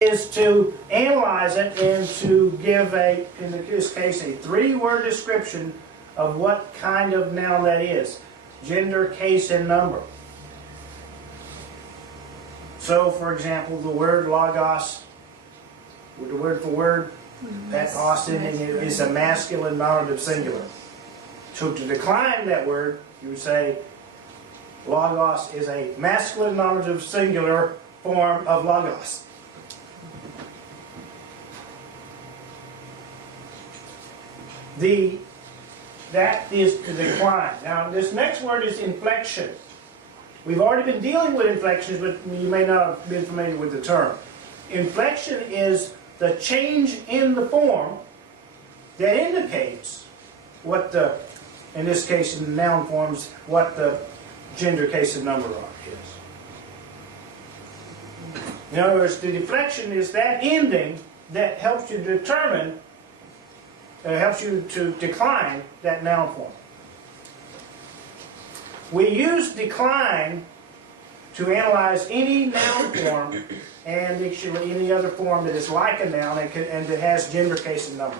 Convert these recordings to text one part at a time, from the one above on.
is to analyze it and to give in this case, a 3-word description of what kind of noun that is. Gender, case, and number. So, for example, the word logos, with the word for word, that os ending is a masculine nominative singular. So to decline that word, you would say logos is a masculine nominative singular form of logos. That is to decline. Now, this next word is inflection. We've already been dealing with inflections, but you may not have been familiar with the term. Inflection is the change in the form that indicates what the, in this case in the noun forms, what the gender, case, and number is. In other words, the deflection is that ending that helps you determine, helps you to decline that noun form. We use decline to analyze any noun form and actually any other form that is like a noun and that has gender, case, and number.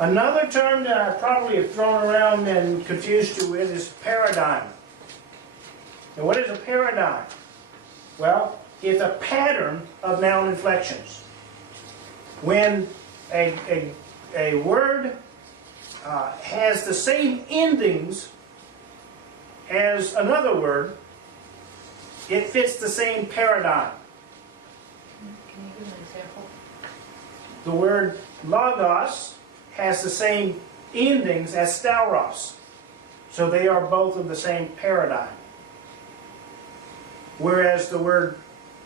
Another term that I probably have thrown around and confused you with is paradigm. And what is a paradigm? Well, it's a pattern of noun inflections. When a word has the same endings as another word, it fits the same paradigm. Can you give an example? The word logos has the same endings as stauros, so they are both of the same paradigm. Whereas the word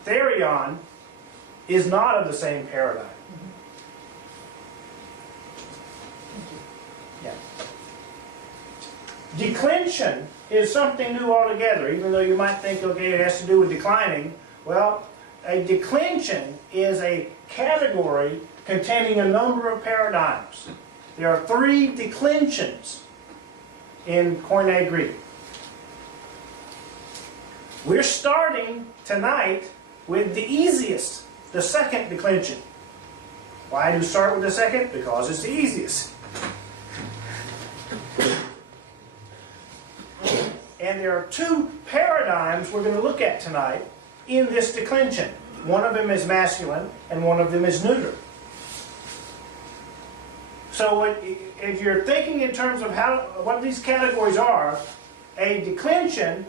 therion is not of the same paradigm. Yeah. Declension is something new altogether, even though you might think, okay, it has to do with declining. Well, a declension is a category containing a number of paradigms. There are 3 declensions in Koine Greek. We're starting tonight with the easiest, the second declension. Why do you start with the second? Because it's the easiest. And there are 2 paradigms we're going to look at tonight in this declension. One of them is masculine and one of them is neuter. So if you're thinking in terms of what these categories are, a declension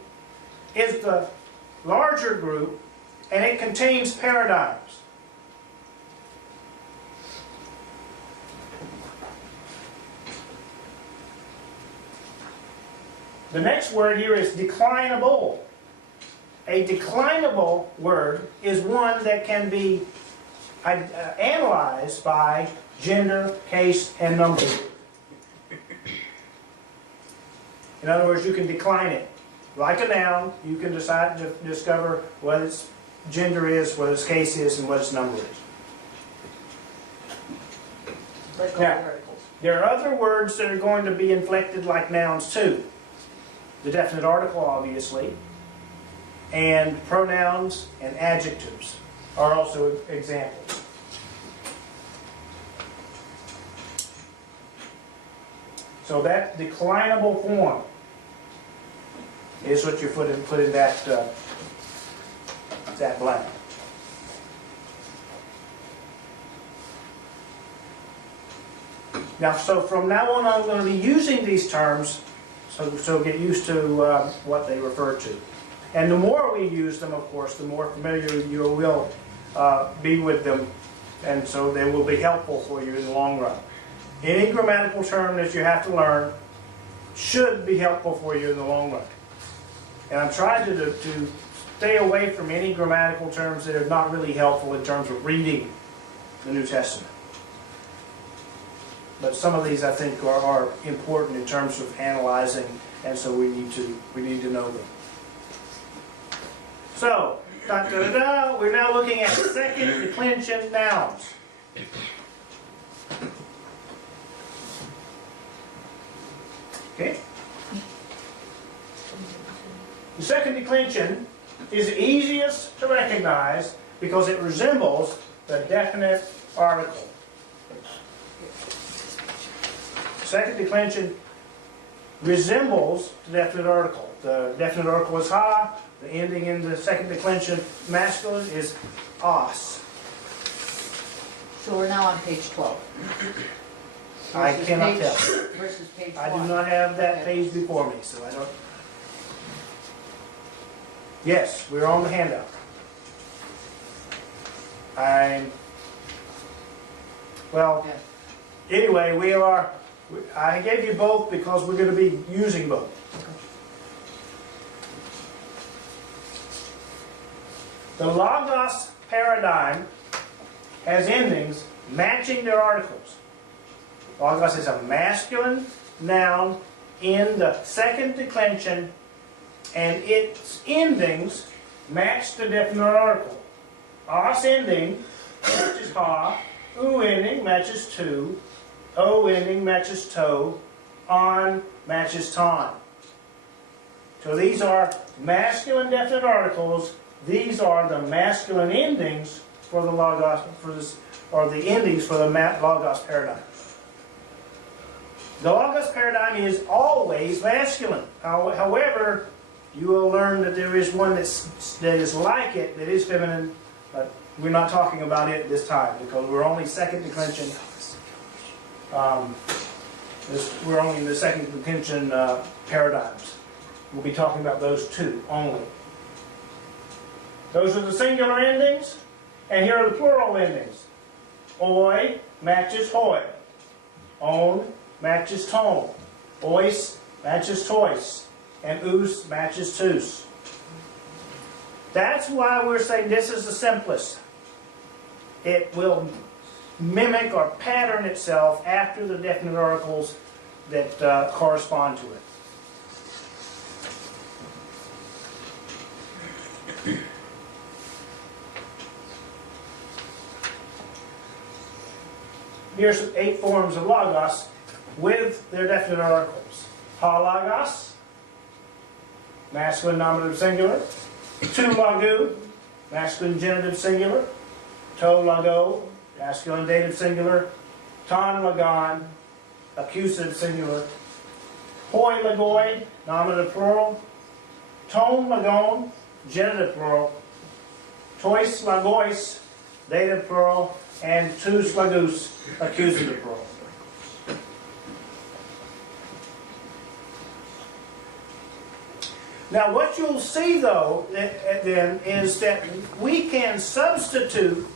is the larger group and it contains paradigms. The next word here is declinable. A declinable word is one that can be analyzed by gender, case, and number. In other words, you can decline it. Like a noun, you can decide to discover what its gender is, what its case is, and what its number is. Like all Now, articles. there are other words that are going to be inflected like nouns too. The definite article, obviously, and pronouns and adjectives are also examples. So that declinable form is what you put in that blank. Now, so from now on, I'm going to be using these terms, so get used to what they refer to. And the more we use them, of course, the more familiar you will be with them, and so they will be helpful for you in the long run. Any grammatical term that you have to learn should be helpful for you in the long run. And I'm trying to stay away from any grammatical terms that are not really helpful in terms of reading the New Testament. But some of these, I think, are important in terms of analyzing, and so we need to know them. So, we're now looking at second declension nouns. Okay? The second declension is easiest to recognize because it resembles the definite article. Second declension resembles the definite article. The definite article is ha. The ending in the second declension masculine is os. So we're now on page 12. I Versus cannot page- tell. Versus page 1. I do not have that Okay. page before me, so I don't. Yes, we're on the handout. Well, Okay. anyway, I gave you both because we're going to be using both. The Logos paradigm has endings matching their articles. Logos is a masculine noun in the second declension, and its endings match the definite article. Os ending matches ha, u ending matches tu, o ending matches to, on matches ton. So these are masculine definite articles. These are the masculine endings for the Logos, or the endings for the Logos paradigm. The Logos paradigm is always masculine. However, you will learn that there is one that is like it, that is feminine, but we're not talking about it this time because we're only second declension. We're only in the second declension paradigms. We'll be talking about those two only. Those are the singular endings, and here are the plural endings. Oi matches hoi. On matches tone. Ois matches tois. And us matches tus. That's why we're saying this is the simplest. It will mimic or pattern itself after the definite articles that correspond to it. Here's 8 forms of Logos with their definite articles. Ha Logos, masculine nominative singular. Tu Lagu, masculine genitive singular. To Lago, masculine dative singular. Ton Lagon, accusative singular. Hoi Lagoi, nominative plural. Ton Lagon, genitive plural. Tois Lagois, dative plural. And tus lagus, accusative plural. Now what you'll see though then is that we can substitute